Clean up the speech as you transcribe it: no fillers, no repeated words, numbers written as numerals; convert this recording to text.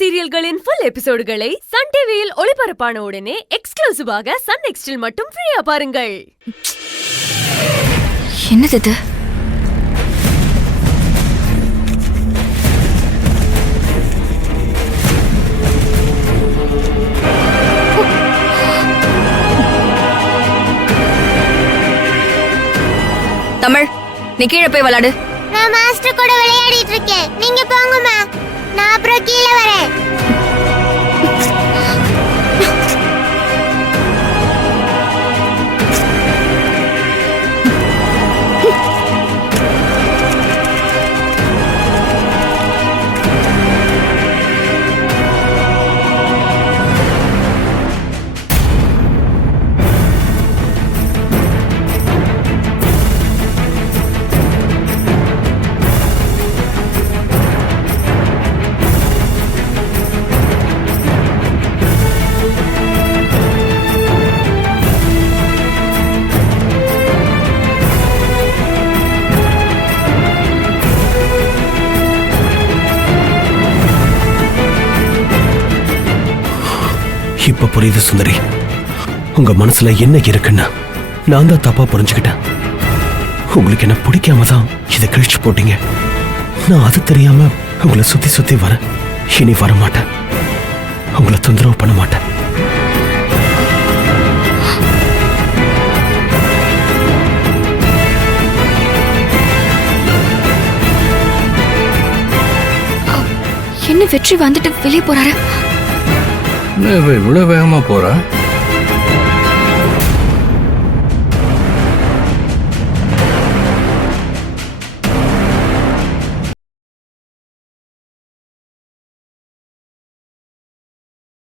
சீரியல்களின் full எபிசோடுகளை Sun டிவியில் ஒளிபரப்பான உடனே எக்ஸ்க்ளூசிவாக சன் நெக்ஸ்டில் மட்டும் ஃப்ரீயா பாருங்கள். என்னது இது? தமிழ், நீ கீழே போய் விளையாடு. நான் மாஸ்டர் கூட விளையாடிட்டு இருக்கேன். நீங்க போங்கம்மா, நான் அப்புறம் கீழே வரேன். இப்ப புரியுது சுந்தரி, உங்க மனசுல என்ன இருக்குன்னு நான் தான் தப்பா புரிஞ்சுக்கிட்டேன். உங்களுக்கு என்ன பிடிக்காம தான் இதை கழிச்சு போட்டீங்க. நான் அது தெரியாம உங்களை சுத்தி சுத்தி வரேன். இனி வர மாட்டேன், உங்களை தொந்தரவு பண்ண மாட்டேன். என்ன வெற்றி வந்துட்டு வெளியே போறாரு? இவ்வளவு வேகமா போறா?